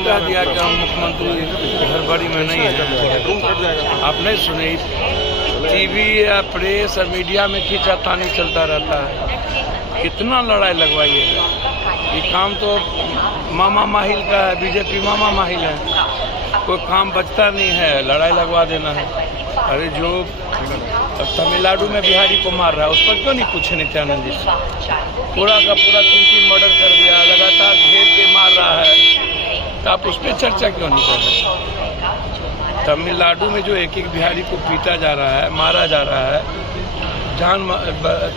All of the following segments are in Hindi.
कह दिया कि हम मुख्यमंत्री हड़बड़ी में नहीं है। आप नहीं सुने, टीवी या प्रेस और मीडिया में खींचातानी चलता रहता है। कितना लड़ाई लगवाइएगा? ये काम तो मामा माहिल का है, बीजेपी मामा माहिल है। कोई काम बचता नहीं है, लड़ाई लगवा देना है। अरे जो तमिलनाडु में बिहारी को मार रहा है, उस पर क्यों नहीं पूछे नित्यानंद जी से? पूरा का पूरा 3 मर्डर कर दिया, लगातार घेर के मार रहा है, तो आप उस पर चर्चा क्यों नहीं कर रहे? तमिलनाडु में जो एक बिहारी को पीटा जा रहा है, मारा जा रहा है,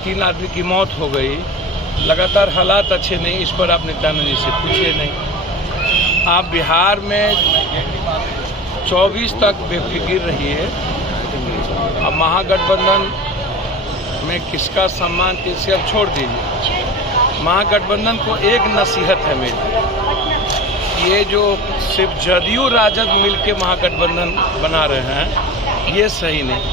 3 आदमी की मौत हो गई, लगातार हालात अच्छे नहीं, इस पर आप नित्यानंद जी से पूछे नहीं। आप बिहार में 24 तक बेफिक्र रहिए। अब महागठबंधन में किसका सम्मान किससे अब छोड़ दीजिए। महागठबंधन को एक नसीहत है मेरी, ये जो सिर्फ जदयू राजद मिलके महागठबंधन बना रहे हैं, ये सही नहीं।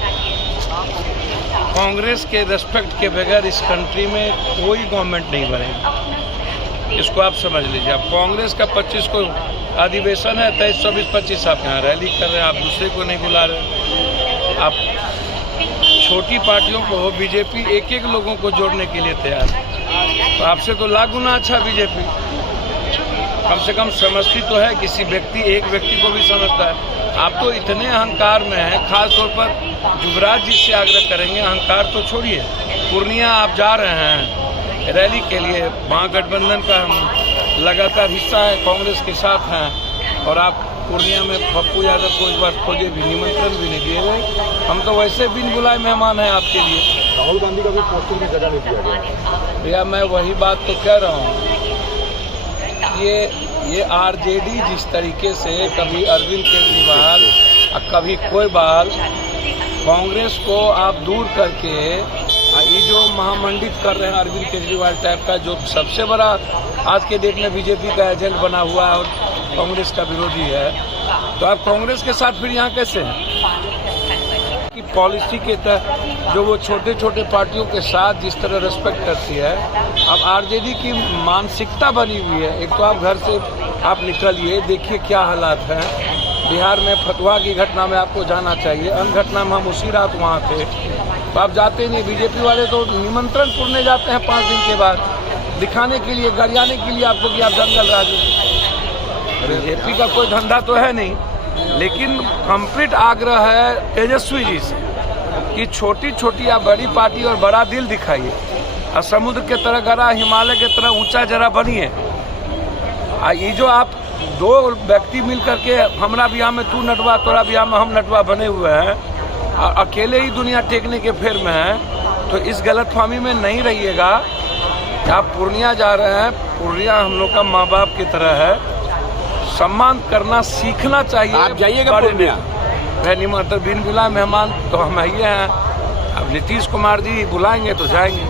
कांग्रेस के रेस्पेक्ट के बगैर इस कंट्री में कोई गवर्नमेंट नहीं बनेगी, इसको आप समझ लीजिए। अब कांग्रेस का 25 को अधिवेशन है, 23, 24, 25 आप यहाँ रैली कर रहे हैं, आप दूसरे को नहीं बुला रहे। आप छोटी पार्टियों को, बीजेपी एक लोगों को जोड़ने के लिए तैयार है, तो आपसे तो लाख गुना अच्छा बीजेपी कम से कम समझती तो है, किसी एक व्यक्ति को भी समझता है। आप तो इतने अहंकार में हैं, खास तौर पर युवराज जी से आग्रह करेंगे, अहंकार तो छोड़िए। पूर्णिया आप जा रहे हैं रैली के लिए, महागठबंधन का हम लगातार हिस्सा है, कांग्रेस के साथ हैं, और आप पूर्णिया में पप्पू यादव को इस बार खोजे भी, निमंत्रण भी नहीं दिए गए। हम तो वैसे बिन बुलाए मेहमान हैं आपके लिए। राहुल गांधी का भी पोस्टिंग की जगह नहीं दिया गया। भैया मैं वही बात तो कह रहा हूँ, ये आरजेडी जिस तरीके से कभी अरविंद केजरीवाल और कभी कोई बाल कांग्रेस को आप दूर करके ये जो महामंडित कर रहे हैं अरविंद केजरीवाल टाइप का, जो सबसे बड़ा आज के डेट में बीजेपी का एजेंट बना हुआ है और कांग्रेस का विरोधी है, तो आप कांग्रेस के साथ फिर यहाँ कैसे हैं? कि पॉलिसी के तहत जो वो छोटे छोटे पार्टियों के साथ जिस तरह रिस्पेक्ट करती है, अब आरजेडी की मानसिकता बनी हुई है। एक तो आप घर से आप निकलिए, देखिए क्या हालात हैं। बिहार में फतवा की घटना में आपको जाना चाहिए, अन्य घटना में हम उसी रात वहाँ थे, तो आप जाते नहीं। बीजेपी वाले तो निमंत्रण पुरने जाते हैं 5 दिन के बाद, दिखाने के लिए, गरियाने के लिए आपको कि आप जंगल राज। बीजेपी का कोई धंधा तो है नहीं, लेकिन कंप्लीट आग्रह है तेजस्वी जी से कि छोटी छोटी या बड़ी पार्टी और बड़ा दिल दिखाइए, और समुद्र के तरह गरा, हिमालय के तरह ऊंचा जरा बनिए। ये जो आप 2 व्यक्ति मिल करके हमारा बिहार में तू नटवा, तोरा बिहार में हम नटवा बने हुए हैं, और अकेले ही दुनिया टेकने के फेर में है, तो इस गलतफहमी में नहीं रहिएगा। आप पूर्णिया जा रहे हैं, पूर्णिया हम लोग का माँ बाप की तरह है, सम्मान करना सीखना चाहिए। आप जाइएगा पूर्णिया? निमंत्रण बिन बुलाए मेहमान तो हम ही हैं। अब नीतीश कुमार जी बुलाएंगे तो जाएंगे।